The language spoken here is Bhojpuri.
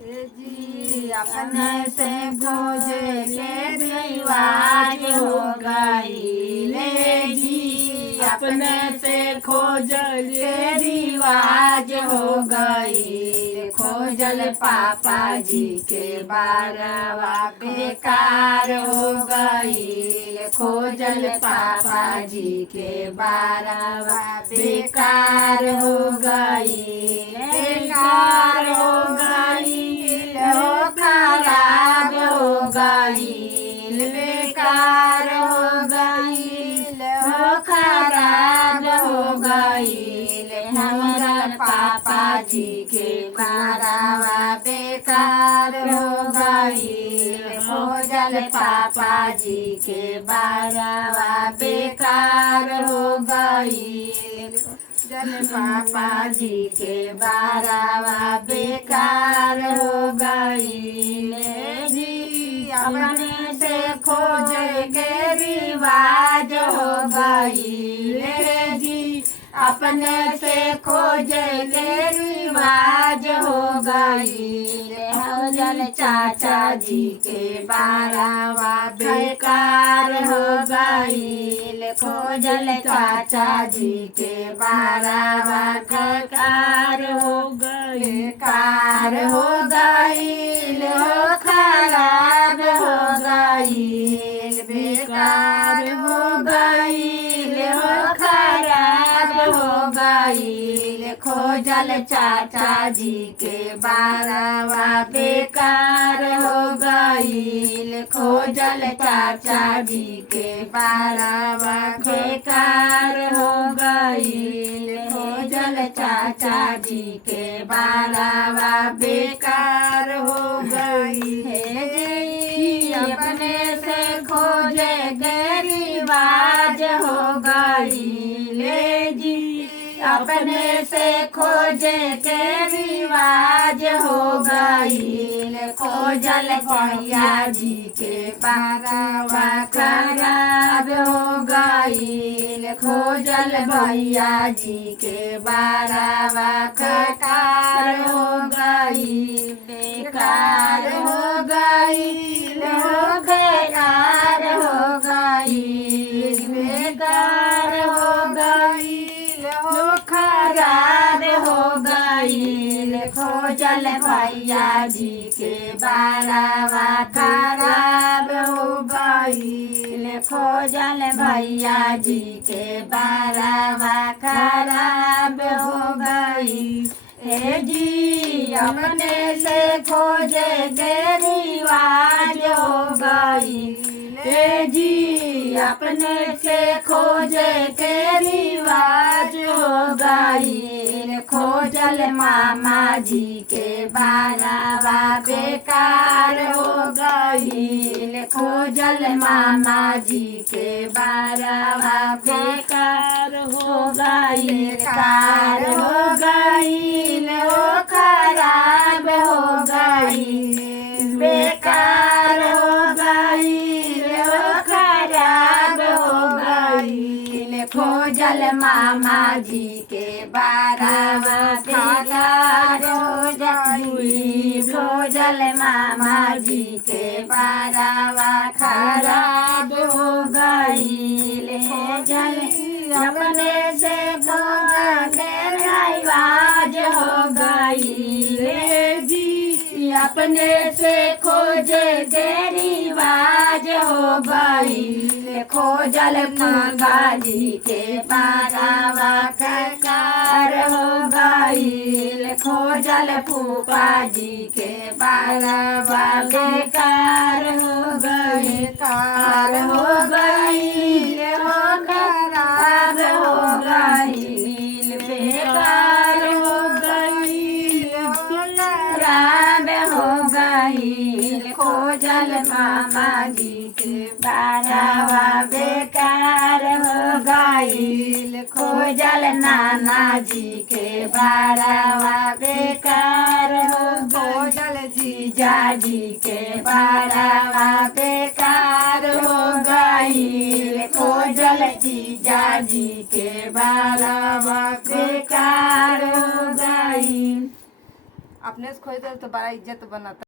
जी अपने से खोज के रिवाज हो गई ले जी अपने से खोज के रिवाज हो गई खोजल पापा जी के बारवा बेकार हो गई खोजल पापा जी के बारवा बेकार हो गई बेकार हो गई हो खराब हो गई बेकार हो गई हो खराब हो गई हमारा पापा जी के बारवा बेकार हो गई खोजल पापा जी के बारवा बेकार हो गई जल पापा जी के बारवा बेकार हो गई जी अपने से खोज के रिवाज हो गई ले जी अपने से खोज के रिवाज हो गई जल चाचा जी के बारवा बेकार हो गई खोजल चाचा जी के बारवा बेकार हो गई बेकार हो गई हो खराब हो गई बेकार हो गई हो खराब हो गई खोजल चाचा जी के बारवा बेकार हो गई खोजल चाचा जी के बारवा बेकार हो गई खोजल चाचा जी के बारवा बेकार हो गई है अपने से खोजे गरीबाज हो गई ले जी अपने से खोजे के रिवाज हो गई खोजल भैया जी के बारवा खराब हो गई खोजल भैया जी के बारवा खराब हो गई बेकार हो गई हो बेकार हो गई बेकार हो गई हो खराब हो गई खोजल भैया जी के बारवा खराब हो गई खोजल भैया जी के बारवा खराब हो गई हे जी अपने से खोजे के रिवाज हो गई हे जी अपने से खोजे के रिवाज हो गई खोजल मामा जी के बारवा बेकार हो गई खोजल मामा जी के बारवा बेकार हो गई बेकार हो गई हो खराब हो गई बेकार हो गई हो खराब हो गई खोजल मामा जी के बारवा बेकार हो गई खोजल मामा जी के बारवा खराब हो गई खोजल अपने से रिवाज हो गई ले जी अपने से खोजे के रिवाज हो गई खोजल मांगा जी के बारवा बेकार हो गई खोजल फूफा जी के बारवा बेकार हो गई कार हो गई हो खराब हो गई बेकार हो गई खराब हो गई खोजल मामा जी के बारवा बेकार हो गई खोजल नाना जी के बारवा बेकार हो खोजल जीजा जी के बारवा बेकार हो गई खोजल जीजा जी के बारवा बेकार हो गई। अपने से खोजते तो बड़ा इज्जत बनता।